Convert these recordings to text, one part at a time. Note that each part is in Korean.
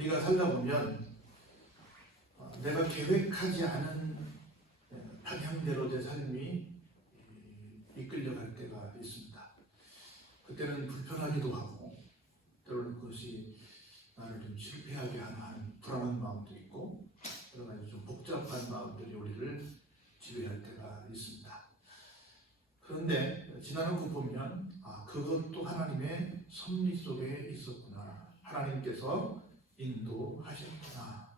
우리가 살다 보면 내가 계획하지 않은 방향대로 내 삶이 이끌려갈 때가 있습니다. 그때는 불편하기도 하고 때로는 그것이 나를 좀 실패하게 하는 불안한 마음도 있고 여러 가지 좀 복잡한 마음들이 우리를 지배할 때가 있습니다. 그런데 지나가고 보면 그것도 하나님의 섭리 속에 있었구나. 하나님께서 인도하셨구나.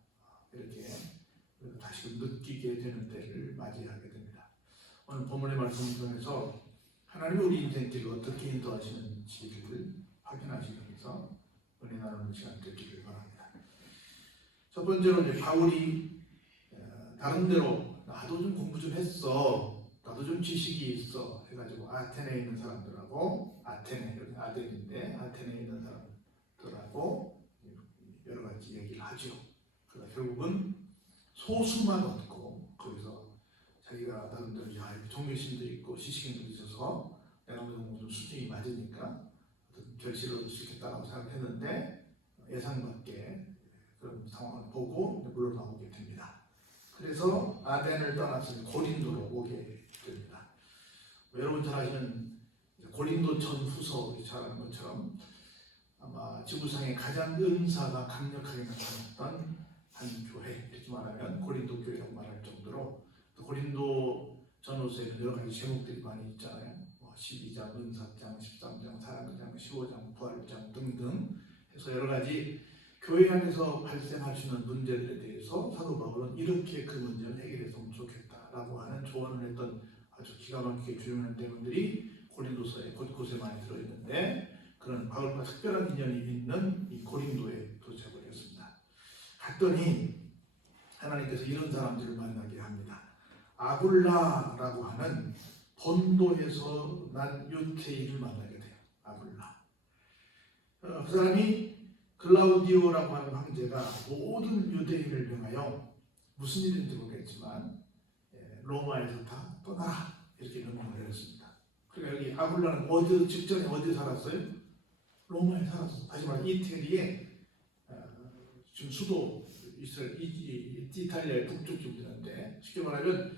이렇게 다시금 느끼게 되는 때를 맞이하게 됩니다. 오늘 본문의 말씀을 통해서 하나님이 우리 인생길을 어떻게 인도하시는지를 확인하시기 위해서 은혜 나누는 시간 되기를 바랍니다. 첫 번째로 이제 바울이 다른데로 나도 좀 공부 좀 했어, 나도 좀 지식이 있어 해가지고 아테네에 있는 사람들하고 여기 아덴인데 아테네에 있는 사람들하고 여러 가지 얘기를 하죠. 그러다 결국은 소수만 얻고 거기서 자기가 나름대로 종교심도 있고 지식인도 있어서 내가 좀 수준이 맞으니까 결실을 얻을 수 있겠다고 생각했는데 예상 밖의 그런 상황을 보고 물러나오게 됩니다. 그래서 아덴을 떠나서 고린도로 오게 됩니다. 여러분 잘 아시는 고린도 전후서 잘 아는 것처럼 아마 지구상에 가장 은사가 강력하게 나타났던 한 교회, 이렇게 말하면 고린도 교회라고 말할 정도로, 또 고린도 전후서에는 여러 가지 제목들이 많이 있잖아요. 12장, 은사장, 13장, 사랑장, 15장, 부활장 등등 해서 여러 가지 교회 안에서 발생할 수 있는 문제들에 대해서 사도 바울은 이렇게 그 문제를 해결했으면 좋겠다라고 하는 조언을 했던 아주 기가 막히게 주요한 내용들이 고린도서에 곳곳에 많이 들어있는데, 그런 바울과 특별한 인연이 있는 이 고린도에 도착을 했습니다. 갔더니 하나님께서 이런 사람들을 만나게 합니다. 아굴라라고 하는 본도에서 난 유태인을 만나게 돼요. 아굴라. 그 사람이 글라우디오라고 하는 황제가 모든 유대인을 명하여 무슨 일인지 모르겠지만 로마에서 다 떠나라 이렇게 명령을 했습니다. 그러니까 여기 아굴라는 직전에 어디 살았어요? 로마에 살았어요. 다시 말해 이태리에 지금 수도 이탈리아의 북쪽 쪽이는데, 쉽게 말하면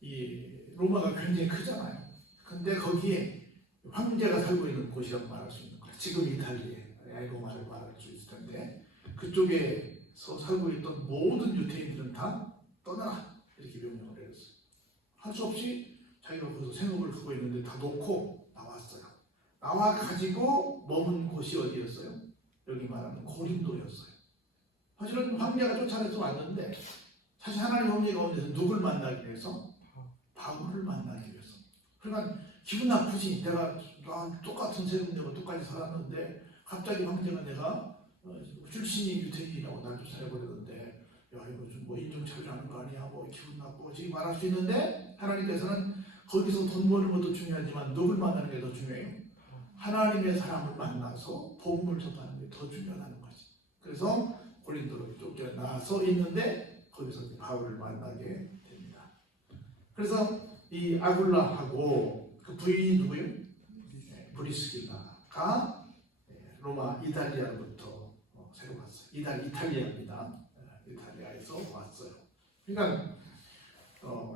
이 로마가 굉장히 크잖아요. 근데 거기에 황제가 살고 있는 곳이라고 말할 수 있는 거예요. 지금 이탈리아의 로마를 말할 수 있을 텐데, 그쪽에서 살고 있던 모든 유태인들은 다 떠나라 이렇게 명령을 했어요. 할 수 없이 자기가 거기서 생업을 하고 있는데 다 놓고 나왔어요. 나와가지고 머문 곳이 어디였어요? 여기 말하는 고린도였어요. 사실은 황제가 쫓아내서 왔는데 사실 하나님 황제 가운데서 누굴 만나기 위해서? 바울을 만나기 위해서. 그러니까 기분 나쁘지. 내가 똑같은 세금 내고 똑같이 살았는데 갑자기 황제가 내가 출신이 유태인이라고 날 쫓아내버렸는데, 야 이거 좀 인종차별하는 거 아니야? 기분 나쁘고 지금 말할 수 있는데, 하나님께서는 거기서 돈 버는 것도 중요하지만 누굴 만나는 게 더 중요해요. 하나님의 사람을 만나서 복음을 전하는 게 더 중요하다는 거지. 그래서 고린도로 쫓겨나서 있는데 거기서 바울을 만나게 됩니다. 그래서 이 아굴라하고 그 부인이 누구예요? 브리스길라가 로마 이탈리아로부터 새로 왔어요. 이탈리아입니다. 이탈리아에서 왔어요. 그러니까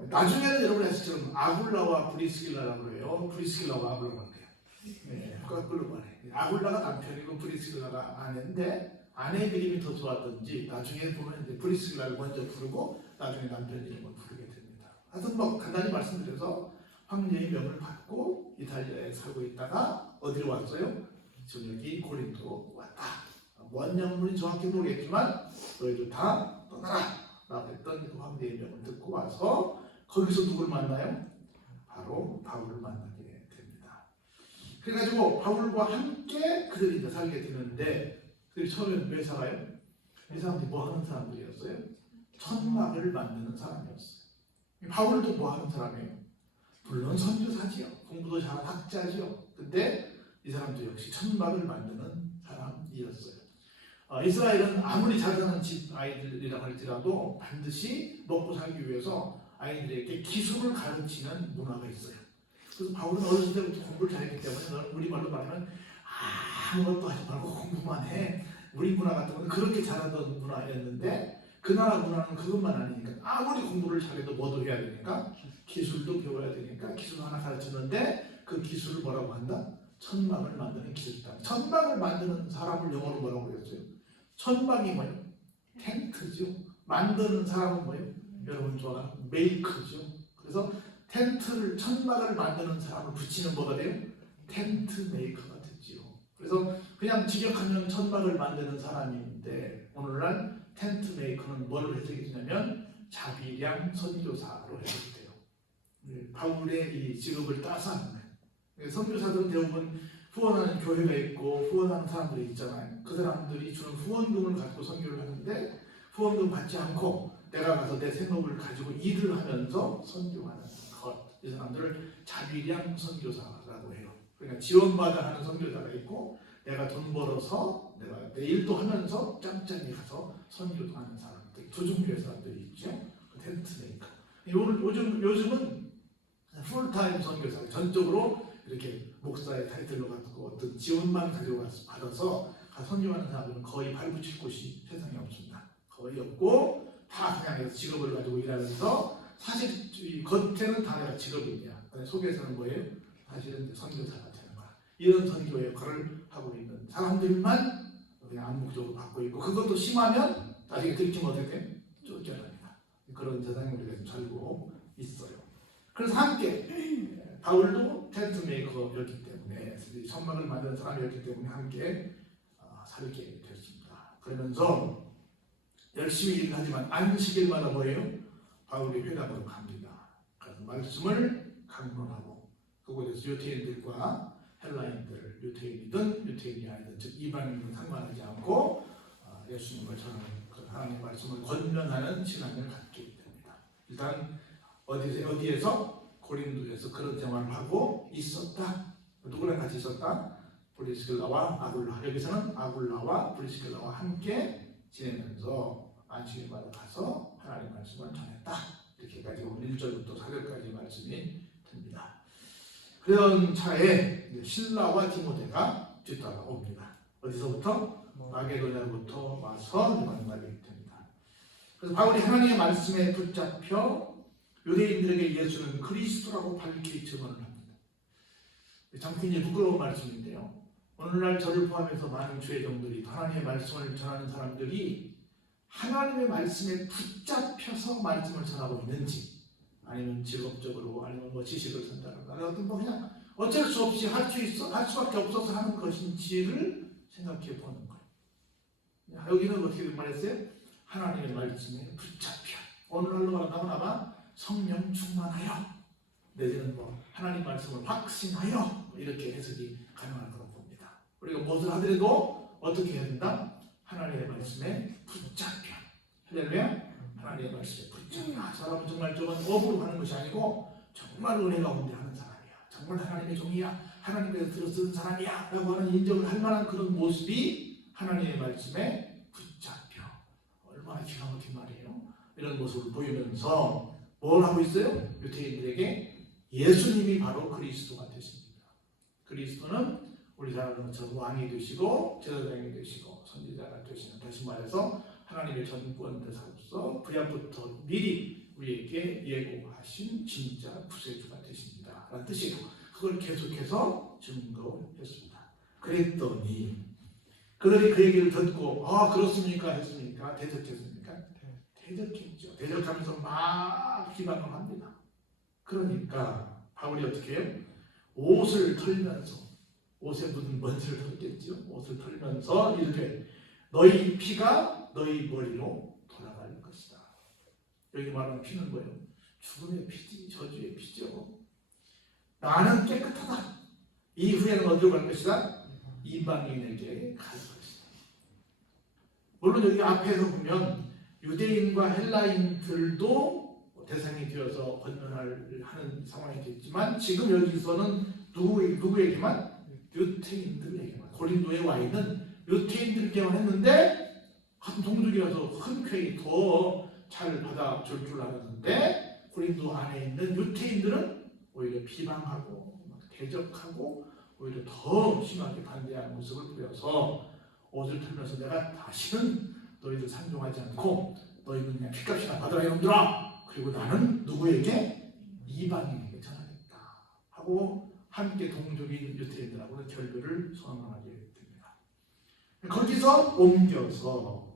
나중에는 여러분 아시처럼 아굴라와 브리스길라라고 해요. 브리스길라와 아굴라라고 해요. 거꾸로 말해. 아굴라가 남편이고 브리스길라가 아내인데 아내 이름이 더 좋았던지 나중에 보면 이제 브리스길라를 먼저 부르고 나중에 남편 이름을 부르게 됩니다. 하여튼 간단히 말씀드려서 황제의 명을 받고 이탈리아에 살고 있다가 어디로 왔어요? 지금 여기 고린도로 왔다. 원년물이 정확히 모르겠지만 너희들 다 떠나라 라고 했던 그 황제의 명을 듣고 와서 거기서 누굴 만나요? 바로 바울을 만나게 됩니다. 그래가지고 바울과 함께 그들이 이제 살게 되는데, 그들이 처음에는 왜 살아요? 이 사람들이 뭐 하는 사람들이었어요? 천막을 만드는 사람이었어요. 바울도 뭐 하는 사람이에요? 물론 선교사지요. 공부도 잘하는 학자지요. 근데 이 사람도 역시 천막을 만드는 사람이었어요. 이스라엘은 아무리 잘 사는 집 아이들이라 할지라도 반드시 먹고 살기 위해서 아이들에게 기술을 가르치는 문화가 있어요. 그래서 바울은 어렸을 때부터 공부를 잘했기 때문에 너는 우리말로 말하면 아무것도 하지 말고 공부만 해. 우리 문화 같은 건 그렇게 잘하던 문화였는데 그 나라 문화는 그것만 아니니까 아무리 공부를 잘해도 뭐도 해야 되니까 기술도 배워야 되니까 기술 하나 가르쳤는데 그 기술을 뭐라고 한다? 천막을 만드는 기술이다. 천막을 만드는 사람을 영어로 뭐라고 그랬어요? 천막이 뭐예요? 텐트죠. 만드는 사람은 뭐예요? 여러분 좋아하는 메이커죠. 그래서 텐트를 천막을 만드는 사람을 붙이는 뭐가 돼요? 텐트 메이커가 됐지요. 그래서 그냥 직역하면 천막을 만드는 사람인데 오늘날 텐트 메이커는 뭘 해석이 되냐면 자비량 선교사로 해석이 돼요. 바울의 이 직업을 따서 하는 거예요. 선교사들은 대부분 후원하는 교회가 있고 후원하는 사람들이 있잖아요. 그 사람들이 주는 후원금을 가지고 선교를 하는데 후원금 받지 않고 내가 가서 내 생업을 가지고 일을 하면서 선교하는 것. 이 사람들을 자비량 선교사라고 해요. 그러니까 지원받아 하는 선교사가 있고 내가 돈 벌어서 내가 내 일도 하면서 짬짬이 가서 선교도 하는 사람들. 두 종류의 사람들이 있죠. 텐트 메이커. 요즘은 풀타임 선교사, 전적으로 이렇게 목사의 타이틀로 갖고 어떤 지원만 가지고 받아서 선교하는 사람들은 거의 발붙일 곳이 세상에 없습니다. 거의 없고 다 그냥 직업을 가지고 일하면서 사실 이 겉에는 다 내가 직업이냐, 속에서는 뭐예요? 사실은 선교사가 되는 거야. 이런 선교 역할을 하고 있는 사람들만 그냥 암묵적으로 받고 있고 그것도 심하면 나중에 들키면 어떻게 돼? 쫓겨납니다. 그런 세상에 우리가 지금 살고 있어요. 그래서 함께 바울도 텐트 메이커였기 때문에 천막을 만드는 사람이었기 때문에 함께 살게 됐습니다. 그러면서 열심히 일을 하지만 안식일마다 뭐예요? 바울이 회당으로 갑니다. 그래서 말씀을 강론하고 그곳에서 유태인들과 헬라인들, 유태인이든 유태인이 아니든 즉 이방인과 상관하지 않고 예수님을 전하는 하나님의 말씀을 권면하는 시간을 갖게 됩니다. 일단 어디에서? 고린도에서 그런 생활을 하고 있었다. 누구랑 같이 있었다? 브리스길라와 아굴라. 여기서는 아굴라와 브리스길라와 함께 지내면서 안식일마다 가서 하나님의 말씀을 전했다. 이렇게까지 오늘 1절부터 4절까지 말씀이 됩니다. 그런 차에 실라와 디모데가 뒤따라옵니다. 어디서부터? 마게도냐부터 와서 만나게 됩니다. 그래서 바울이 하나님의 말씀에 붙잡혀 유대인들에게 예수는 그리스도라고 밝히 증언을 합니다. 참 굉장히 부끄러운 말씀인데요. 오늘날 저를 포함해서 많은 주의종들이 하나님의 말씀을 전하는 사람들이 하나님의 말씀에 붙잡혀서 말씀을 전하고 있는지 아니면 직업적으로 아니면 뭐 지식을 전달한다 어떤 뭐 그냥 어쩔 수 없이 할 수밖에 없어서 하는 것인지를 생각해 보는 거예요. 여기는 어떻게 말했어요? 하나님의 말씀에 붙잡혀. 오늘날로 말한다면 아마 성령 충만하여 내지는 뭐 하나님 말씀을 확신하여 이렇게 해석이 가능할 거라고 봅니다. 우리가 무엇을 하더라도 어떻게 해야 된다? 하나님의 말씀에 붙잡혀. 할렐루야. 하나님의 말씀에 붙잡혀. 사람은 정말 저건 업으로 하는 것이 아니고 정말 은혜 가운데 하는 사람이야. 정말 하나님의 종이야. 하나님께서 들어 쓰는 사람이야 라고 하는 인정을 할 만한 그런 모습이 하나님의 말씀에 붙잡혀. 얼마나 기가 막힌 말이에요. 이런 모습을 보이면서 뭘 하고 있어요? 유태인들에게 예수님이 바로 그리스도가 되십니다. 그리스도는 우리 잘 아는 것처럼 왕이 되시고 제사장이 되시고 선지자가 되시는, 다시 말해서 하나님의 전권대사로서 구약부터 미리 우리에게 예고하신 진짜 구세주가 되십니다 라는 뜻이고 그걸 계속해서 증거했습니다. 그랬더니 그들이 그 얘기를 듣고 그렇습니까? 했습니까? 대적했습니까? 대적했죠. 대적하면서 막 비방을 합니다. 그러니까 바울이 어떻게 해요? 옷을 털면서, 옷에 묻은 먼지를 털겠죠. 옷을 털면서 이렇게 너희 피가 너희 머리로 돌아갈 것이다. 여기 말하는 피는 뭐예요? 죽음의 피지, 저주의 피죠. 나는 깨끗하다. 이후에는 어디로 갈 것이다? 이방인에게 갈 것이다. 물론 여기 앞에서 보면 유대인과 헬라인들도 대상이 되어서 권면을 하는 상황이 됐지만 지금 여기서는 누구에게만? 유태인들에게만. 고린도에 와 있는 유태인들에게만 했는데 같은 동족이라서 흔쾌히 더 잘 받아줄 줄 알았는데 고린도 안에 있는 유태인들은 오히려 비방하고 대적하고 오히려 더 심하게 반대하는 모습을 보여서 옷을 털면서 내가 다시는 너희들 상종하지 않고 너희는 그냥 핏값이나 받아라 이놈들아. 그리고 나는 누구에게? 이방인에게 전하겠다 하고 함께 동족인 유대인들하고는 결별을 선언하게 됩니다. 거기서 옮겨서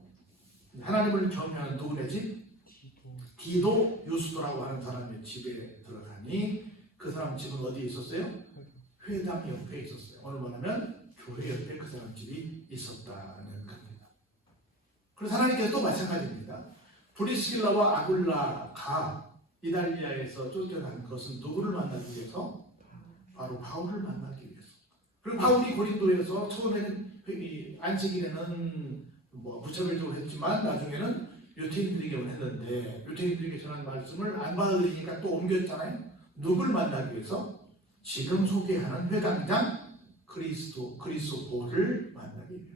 하나님을 경외하는 누구네 집? 디도 유스도라고 하는 사람의 집에 들어가니 그 사람 집은 어디에 있었어요? 회당 옆에 있었어요. 오늘 말하면 교회 옆에 그 사람 집이 있었다는 겁니다. 그래서 하나님께서 또 마찬가지입니다. 브리스길라와 아굴라가 이달리아에서 쫓겨난 것은 누구를 만나기 위해서? 바로 바울을 만나기 위해서. 그리고 바울이 고린도에서 처음에는 안식일에는 무차별적으로 했지만 나중에는 유태인들에게 했는데 유태인들에게 전한 말씀을 안 받아들이니까 또 옮겼잖아요. 누굴 만나기 위해서? 지금 소개하는 회당장 그리스도를 만나기 위해서.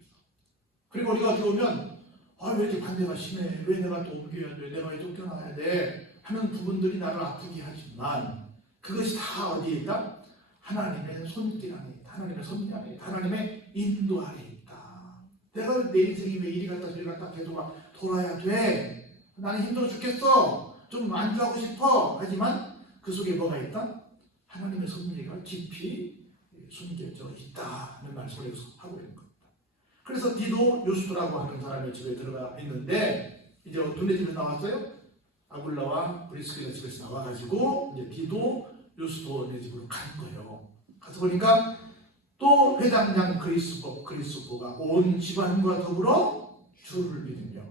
그리고 우리가 어떻게 보면 왜 이렇게 반대가 심해? 왜 내가 또 옮겨야 돼? 내가 왜 쫓겨나야 돼? 하는 부분들이 나를 아프게 하지만 그것이 다 어디에 있다? 하나님의 손길 안에 있다. 하나님의 섭리 안에 있다. 하나님의 인도 안에 있다. 내가 내 인생이 왜 이리 갔다 저리 갔다 계속 막 돌아야 돼? 나는 힘들어 죽겠어. 좀 안주하고 싶어. 하지만 그 속에 뭐가 있다? 하나님의 섭리가 깊이 숨겨져 있다는 말씀을 하고 있는 겁니다. 그래서 디도 유스도라고 하는 사람의 집에 들어가 있는데 이제 누네 집에 나왔어요? 아굴라와 브리스길라 집에서 나와가지고 이제 디도 유스도네 집으로 간 거예요. 가서 보니까 또 회당장 그리스도가 온 집안과 더불어 주를 믿으며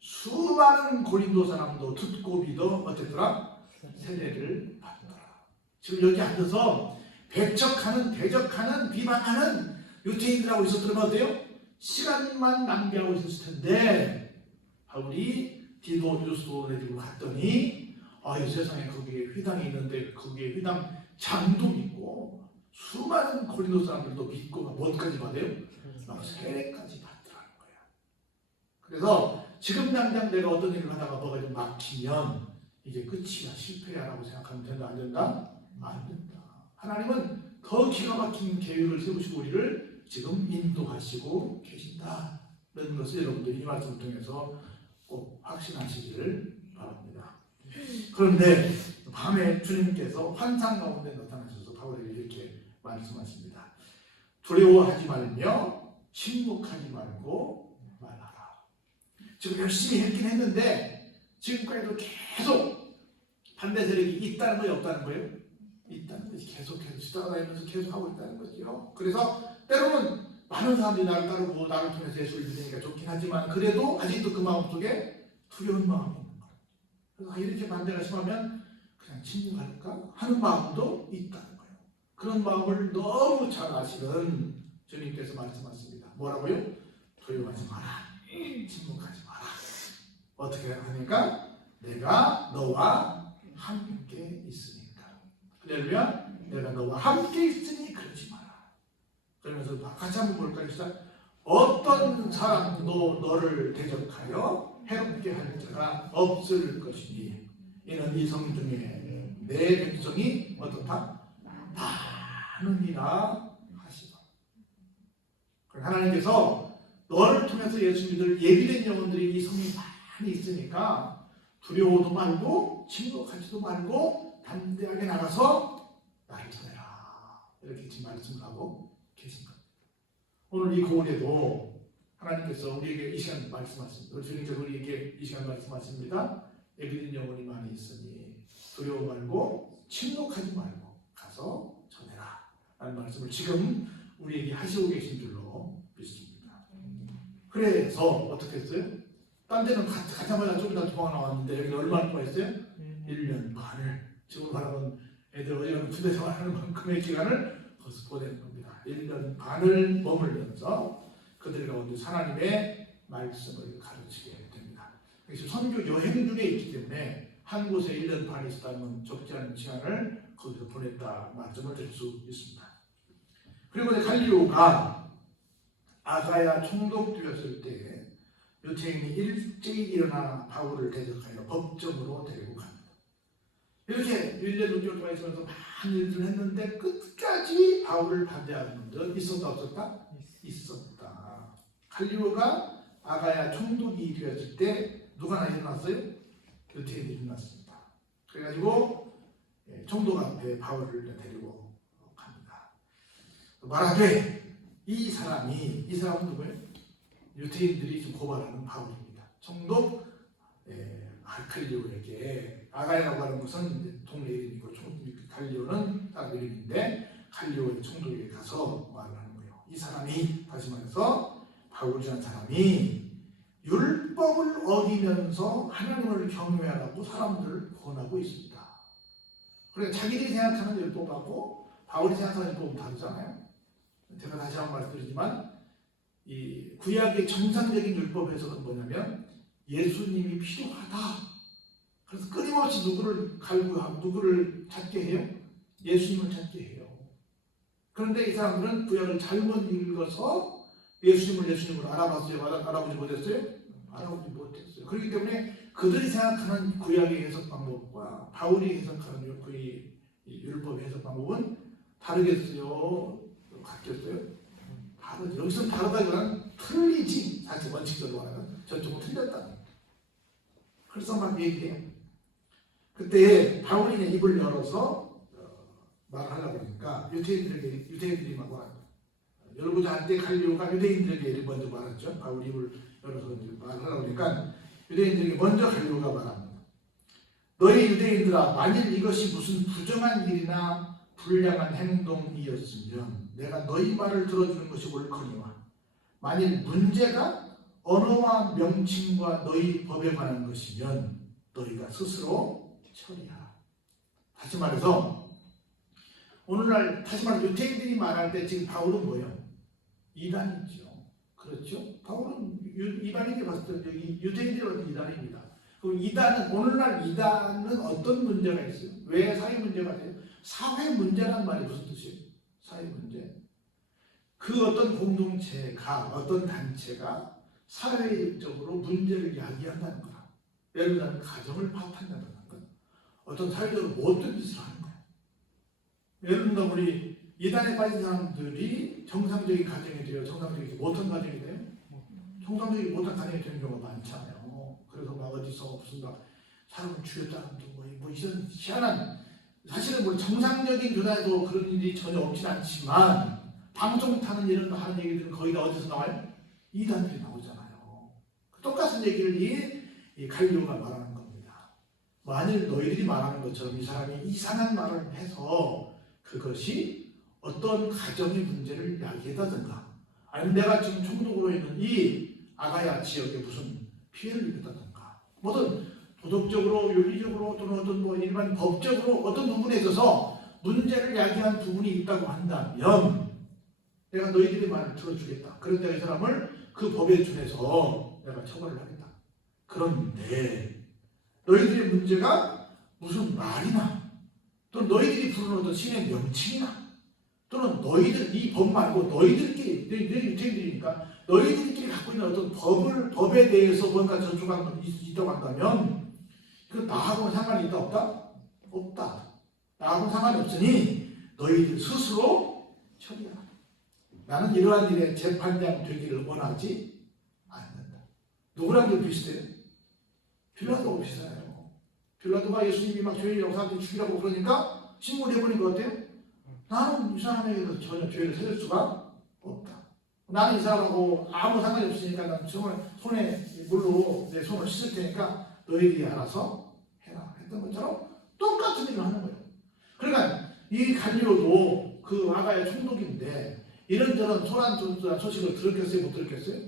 수많은 고린도 사람도 듣고 믿어 어땠더라? 세례를 받더라. 지금 여기 앉아서 대적하는 비방하는 유태인들하고 있었더면 어때요? 시간만 낭비하고 있었을 텐데 바울이 디도 유스도네 집으로 갔더니 이 세상에 거기에 회당이 있는데 거기에 회당 장도 믿고 수많은 고린도 사람들도 믿고 뭐까지 받아요? 막 세례까지 받더라는 거야. 그래서 지금 당장 내가 어떤 일을 하다가 뭐가 좀 막히면 이게 끝이야 실패야라고 생각하면 된다 안 된다? 안 된다. 하나님은 더 기가 막힌 계획을 세우시고 우리를 지금 인도하시고 계신다는 것을 여러분들이 이 말씀을 통해서 꼭 확신하시기를 바랍니다. 그런데 밤에 주님께서 환상 가운데 나타나셔서 바울에게 이렇게 말씀하십니다. 두려워하지 말며 침묵하지 말고 말하라. 지금 열심히 했긴 했는데 지금까지도 계속 반대 세력이 있다는 거예요, 없다는 거예요? 있다는 것이 계속해서 따라다니면서 계속 하고 있다는 거죠. 그래서 때로는 많은 사람들이 나를 따르고 나를 통해서 예수를 믿으니까 좋긴 하지만 그래도 아직도 그 마음속에 두려운 마음이 있는 거예요. 그래서 이렇게 반대가 심하면 그냥 침묵할까 하는 마음도 있다는 거예요. 그런 마음을 너무 잘 아시는 주님께서 말씀하십니다. 뭐라고요? 두려워하지 마라. 침묵하지 마라. 어떻게 하니까? 내가 너와 함께 있으니까. 할렐루야. 내가 너와 함께 있으니 그러지 마라. 그러면서 같이 한번 볼까요? 어떤 사람도 너를 대적하여 해롭게 할 자가 없을 것이니 이는 이 성 중에 내 백성이 어떻다? 많으니라 하시고. 하나님께서 너를 통해서 예수 믿을 예비된 영혼들이 이 성에 많이 있으니까 두려워도 말고 침묵하지도 말고 담대하게 나가서 나를 전해라. 이렇게 지금 말씀을 하고 계신 겁니다. 오늘 이 고울에도 하나님께서 우리에게 이 시간 말씀하십니다. 주님께서 우리에게 이 시간 말씀하십니다. 예비된 영혼이 많이 있으니 두려워 말고 침묵하지 말고 가서 전해라 라는 말씀을 지금 우리에게 하시고 계신 줄로 믿습니다. 그래서 어떻게 했어요? 딴 데는 가자마자 좀 이따 도망 나왔는데 여기 얼마나 동안 했어요? 1년 반을 지금 말하면 애들 어디 가면 군대 생활하는 만큼의 기간을 거기서 보내는 겁니다. 1년 반을 머물면서 그들 가운데 하나님의 말씀을 가르치게 됩니다. 그래서 선교 여행 중에 있기 때문에 한 곳에 1년 반 있었다면 적지 않은 시간을 거기서 보냈다 말씀을 드릴 수 있습니다. 그리고 갈리오가 아가야 총독되었을 때 유태인이 일제히 일어나 바울을 대적하여 법정으로 데리고 갑니다. 이렇게 1년 6개월 동안 있으면서 많은 일들을 했는데 끝까지 바울을 반대하는 놈들 있었다 없었다? 있었다. 갈리오가 아가야 총독이 되었을 때 누가 일어났어요? 유대인들이 일어났습니다. 그래가지고 총독 앞에 바울을 데리고 갑니다. 말하되 이 사람은 누구예요? 유대인들이 지금 고발하는 바울입니다. 총독 갈리오에게, 아가야라고 하는 것은 동네 이름이고 갈리오는 다른 이름인데 갈리오의 총독에게 가서 말을 하는 거예요. 이 사람이, 다시 말해서 바울이라는 사람이 율법을 어기면서 하나님을 경외하라고 사람들을 권하고 있습니다. 그러니까 자기들이 생각하는 율법하고 바울이 생각하는 율법은 다르잖아요. 제가 다시 한번 말씀드리지만 이 구약의 정상적인 율법에서는 뭐냐면 예수님이 필요하다. 그래서 끊임없이 누구를 갈구하고 누구를 찾게 해요? 예수님을 찾게 해요. 그런데 이 사람들은 구약을 잘못 읽어서 예수님을 알아봤어요? 알아보지 못했어요? 알아보지 못했어요. 그렇기 때문에 그들이 생각하는 구약의 해석 방법과 바울이 해석하는 그 율법의 해석 방법은 다르겠어요? 같겠어요? 다르죠. 여기서 다르다기보다는 틀리지. 사실 원칙적으로 말하면 저쪽은 틀렸다. 그래서 막 얘기해요. 그때 바울이 입을 열어서 말을 하려고 하니까 유대인들이 막 말합니다. 열고자 할 때 갈리오가 유대인들에게 먼저 말했죠. 바울이 입을 열어서 말을 하려고 하니까 유대인들에게 먼저 갈리오가 말합니다. 너희 유대인들아, 만일 이것이 무슨 부정한 일이나 불량한 행동이었으면 내가 너희 말을 들어주는 것이 옳거니와, 만일 문제가 언어와 명칭과 너희 법에 관한 것이면 너희가 스스로 처리하라. 다시 말해서 오늘날 다시 말해 유대인들이 말할 때 지금 바울은 뭐예요? 이단이죠. 그렇죠? 바울은 이단에게 봤을 때 유대인들이 봤을 때 이단입니다. 그럼 이단은, 오늘날 이단은 어떤 문제가 있어요? 왜 사회 문제가 돼요? 사회 문제란 말이 무슨 뜻이에요? 사회 문제. 그 어떤 공동체가, 어떤 단체가 사회적으로 문제를 야기한다는 거다. 예를 들면 가정을 파탄한다는 것, 어떤 사회적으로 못된 짓을 하는 거야. 예를 들면 우리 이단에 빠진 사람들이 정상적인 가정이 돼요? 정상적이지 못한 가정이 돼요? 정상적이지 못한 가정이 되는 경우가 많잖아요. 그래서 막 어디서 무슨 막 사람을 죽였다는 둥 뭐 이런 희한한, 사실은 뭐 정상적인 교단에도 그런 일이 전혀 없진 않지만 방송 타는 이런 하는 얘기들은 거의 다 어디서 나와요? 이단들이 나오잖아요. 똑같은 얘기를 이 갈리오가 말하는 겁니다. 만일 너희들이 말하는 것처럼 이 사람이 이상한 말을 해서 그것이 어떤 가정의 문제를 야기했다든가, 아니면 내가 지금 총독으로 있는 이 아가야 지역에 무슨 피해를 입혔다든가, 뭐든 도덕적으로, 윤리적으로 또는 어떤 뭐 일반 법적으로 어떤 부분에 있어서 문제를 야기한 부분이 있다고 한다면 내가 너희들의 말을 들어주겠다. 그런데 이 사람을 그 법에 준해서 내가 처벌을 하겠다. 그런데 너희들의 문제가 무슨 말이나 또는 너희들이 부르는 어떤 신의 명칭이나 또는 너희들, 이 법 말고 너희들끼리, 너희 유대인들이니까 너희들끼리 갖고 있는 어떤 법에 대해서 뭔가 저주가 있다고 한다면 그 나하고는 상관이 있다 없다? 없다. 나하고는 상관이 없으니 너희들 스스로 처리하라. 나는 이러한 일에 재판장 되기를 원하지 않는다. 누구랑 좀 비슷해요? 빌라도하고 비슷해요. 빌라도가 예수님이 막 죄인이라고 사람들이 죽이라고 그러니까 신문을 해보니까 어때요? 나는 이 사람에게서 전혀 죄를 찾을 수가 없다. 나는 이 사람하고 아무 상관이 없으니까 난 손에 물로 내 손을 씻을 테니까 너희들이 알아서 해라 했던 것처럼 똑같은 일을 하는 거예요. 그러니까 이 갈리오도 그 아가의 총독인데 이런저런 소란 소식을 들었겠어요? 못 들었겠어요?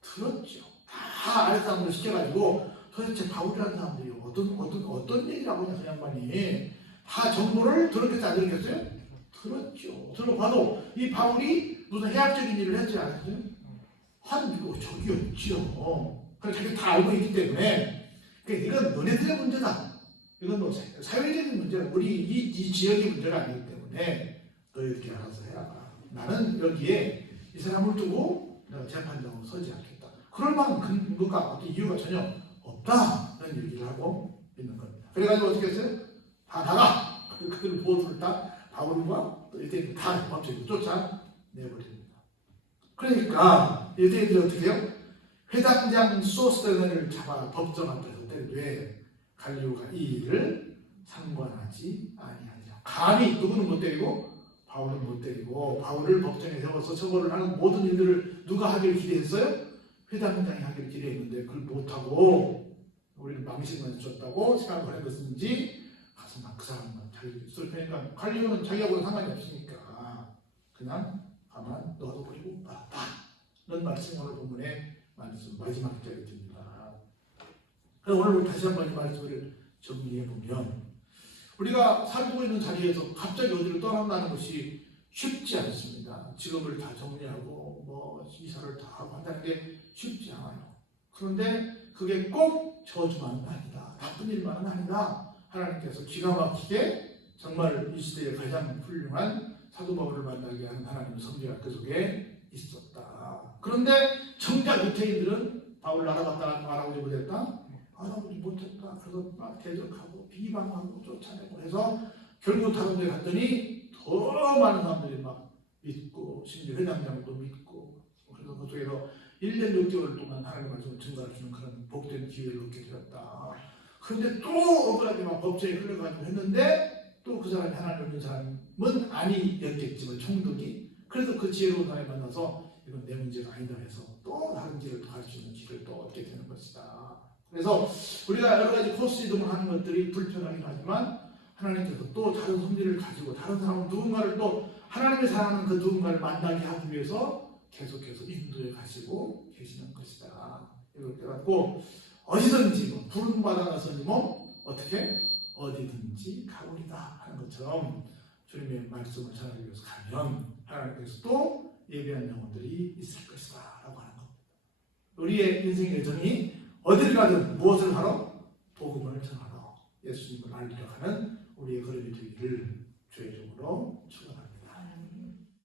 들었죠. 다 아래 사람들 시켜가지고 도대체 바울이라는 사람들이 어떤 얘기를 하고 있냐, 그 양반이 다 정보를 들었겠어요? 안 들었겠어요? 들었죠. 들어봐도 이 바울이 무슨 해학적인 일을 했지 않았어요? 이거 저기였죠. 그래서 자기 다 알고 있기 때문에 이건 너네들의 문제다. 이건 뭐 사회적인 문제가, 우리 이 지역의 문제가 아니기 때문에 너희들이 알아서 해라. 나는 여기에 이 사람을 두고 내가 재판장으로 서지 않겠다. 그럴 만한 근거가 어떤 이유가 전혀 없다는 얘기를 하고 있는 겁니다. 그래가지고 어떻게 했어요? 다 나가! 그들을 보호를 다 바울과 이렇게 다 법적으로 쫓아내버립니다. 그러니까 얘들이 어떻게 해요? 회당장 소스테네를 잡아 법정 앞에서 때리되 갈리오가 이 일을 상관하지 아니하니라. 감히 누구는 못 때리고 바울은 못 때리고 바울을 법정에 세워서 처벌을 하는 모든 일들을 누가 하기를 기대했어요? 회당장이 하기를 기대했는데 그걸 못하고 우리를 망신만 줬다고 생각을 했었는지 가서 막 그 사람만 자기 소리 펴니까 갈리오는 자기하고는 상관이 없으니까 그냥 가만 놔둬버리고 말았다. 이런 말씀이 오늘 본문의 마지막 절에 듭니다. 그래서 오늘 다시 한번 이 말씀을 정리해보면 우리가 살고 있는 자리에서 갑자기 어디로 떠난다는 것이 쉽지 않습니다. 직업을 다 정리하고 뭐 이사를 다 하고 한다는 게 쉽지 않아요. 그런데 그게 꼭 저주만은 아니다. 나쁜 일만은 아니다. 하나님께서 기가 막히게 정말 이 시대에 가장 훌륭한 사도 바울을 만나게 하는 하나님의 섭리가 그 속에 있었다. 그런데 정작 유태인들은 바울을 알아봤다, 알아보지 못했다, 알아보지 못했다. 그래서 막 대적하고 비방하고 쫓아내고 해서 결국 다른 데 갔더니 더 많은 사람들이 막 믿고 심지어 회장장도 믿고 그래서 그쪽에서 1년 6개월 동안 하나님의 말씀을 증거해주는 그런 복된 기회를 얻게 되었다. 그런데 또 억울하게 막 법정에 흘러가지고 했는데 또 그 사람이 하나님 없는 사람은 아니었겠지만 총독이 그래서 그 지혜로운 사람을 만나서 이건 내 문제가 아니다 해서 또 다른 길을 갈 수 있는 길을 또 얻게 되는 것이다. 그래서 우리가 여러 가지 코스 이동을 하는 것들이 불편하긴 하지만 하나님께서 또 다른 섭리를 가지고 다른 사람 누군가를 또 하나님의 사랑하는 그 누군가를 만나게 하기 위해서 계속해서 인도해 가시고 계시는 것이다. 이걸 깨닫고 어디든지 뭐 부름 받아 나서니 뭐 어떻게 어디든지 가오리다 하는 것처럼 주님의 말씀을 전하기 위해서 가면 하나님께서 또 예배한 영혼들이 있을 것이다 라고 하는 겁니다. 우리의 인생의 여정이 어디를 가든 무엇을 하러? 복음을 전하러 예수님을 알리려 하는 우리의 걸음이 되기를